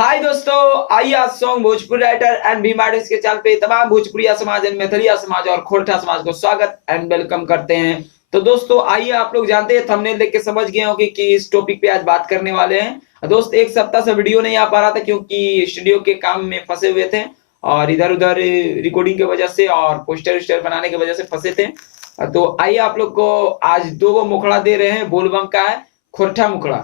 हाय दोस्तों, आइए आज song Bhojpuri writer and Bhim artist के चैनल पे तमाम भोजपुरिया समाज एंड मैथिलिया समाज और खोरठा समाज को स्वागत एंड वेलकम करते हैं। तो दोस्तों आइए, आप लोग जानते हैं थंबनेल देख के समझ गए होंगे कि इस टॉपिक पे आज बात करने वाले हैं। दोस्त एक सप्ताह से वीडियो नहीं आ पा रहा था क्योंकि स्टूडियो के काम में फंसे हुए थे और इधर उधर रिकॉर्डिंग की वजह से और पोस्टर वोस्टर बनाने की वजह से फंसे थे। तो आइए आप लोग को आज दो मुखड़ा दे रहे हैं। बोलबम का है खोरठा मुखड़ा।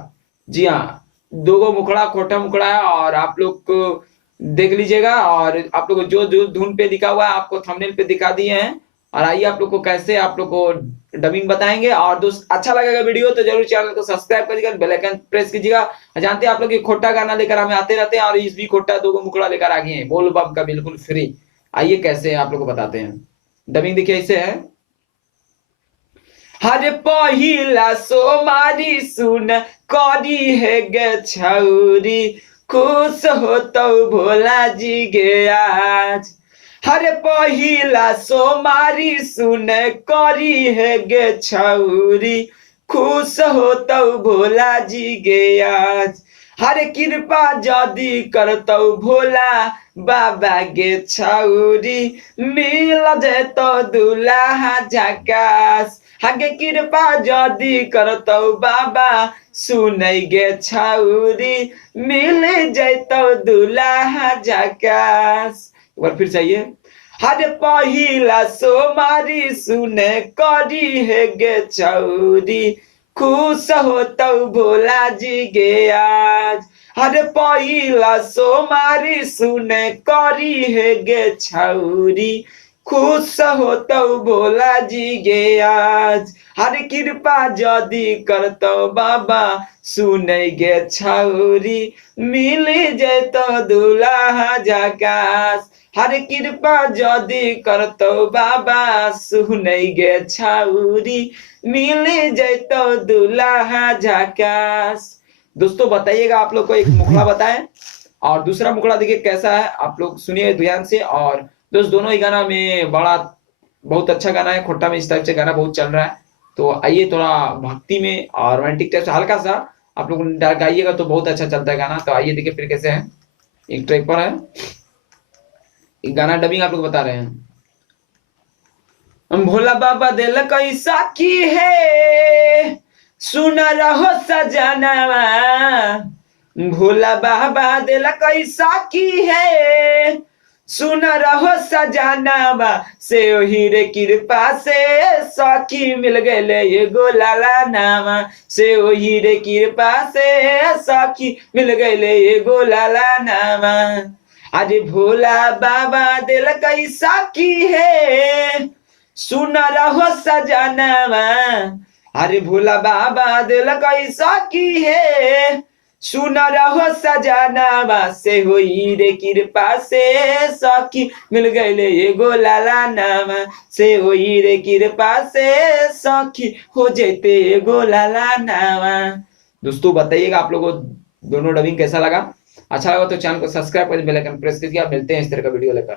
जी हाँ, दो गो मुखड़ा खोटा मुखड़ा है और आप लोग को देख लीजिएगा। और आप लोग को जो जो धुन पे दिखा हुआ है आपको थंबनेल पे दिखा दिए हैं। और आइए आप लोग को कैसे आप लोग को डबिंग बताएंगे। और दोस्त अच्छा लगेगा वीडियो तो जरूर चैनल को सब्सक्राइब करिएगा, बेल आइकन प्रेस कीजिएगा। जानते हैं आप लोग ये खोटा गाना लेकर हमें आते रहते हैं और इस भी खोटा दो गो मुखड़ा लेकर आ गए हैं बोल बम का बिल्कुल फ्री। आइए कैसे आप लोग को बताते हैं। डबिंग देखिए ऐसे है। हर पहिला सोमारी सुन करी है गे छौरी, खुश हो तो भोला जी गे आज। हर पहिला सोमारी सुन करी है गे छौरी, खुश हो तो भोला जी गे आज। हर कृपा जदि करतौ भोला बाबा गे छौरी, मिल जेतो दुल्हा झकास। हगे कृपा जदि करतौ बाबा सुनै गे छौरी, मिल जैतौ दुल्हा झकास। एक बार फिर चाहिए। हर पहिला सोमारी सुने करी है गे छौरी, खुश होतौ भोला जी गे आज। हर पहिला सोमारी सुने करी है गे छौरी, खुश होतौ भोला जी गे आज। हर कृपा जदि करतौ बाबा सुनै गे छौरी, मिल जैतौ दुल्हा झकास। हर कृपा जदि करतौ बाबा सुनै गे छौरी, मिल जैतौ दुल्हा झकास। दोस्तों बताइएगा आप लोग को एक मुखड़ा बताएं और दूसरा मुखड़ा देखिए कैसा है, आप लोग सुनिए ध्यान से। और दोस्त दोनों ही गाना में बहुत अच्छा गाना है। खोटा में इस टाइप से गाना बहुत चल रहा है। तो आइए थोड़ा भक्ति में और रोमांटिक टाइप से हल्का सा आप लोग गाइएगा तो बहुत अच्छा चलता है गाना। तो आइए देखिए फिर कैसे है। एक ट्रैक पर है गाना, डबिंग आप लोग बता रहे हैं। भोला बाबा दिल कैसा की है, सुन रहो सजनवा। भोला बाबा दिल कैसा की है, सुन रहो सजनवा। से हीरे कृपा से सखी मिल गए एगो लाला नामा। से हीरे कृपा से सखी मिल गए एगो लाला नामा। अरे भोला बाबा दिल कैसा की है, सुन रहो सजनवा। अरे भोला बाबा दिल कैसा की है, सुन रहो सजनवा। से होई रे कृपा से सखी मिल गए एगो लाला नामा। से होई रे कृपा से सखी हो जेते एगो लाला नामा। दोस्तों बताइएगा आप लोगों को दोनों डबिंग कैसा लगा। अच्छा लगा तो चैनल को सब्सक्राइब कर बेल आइकन प्रेस कीजिए। मिलते हैं इस तरह का वीडियो लेकर।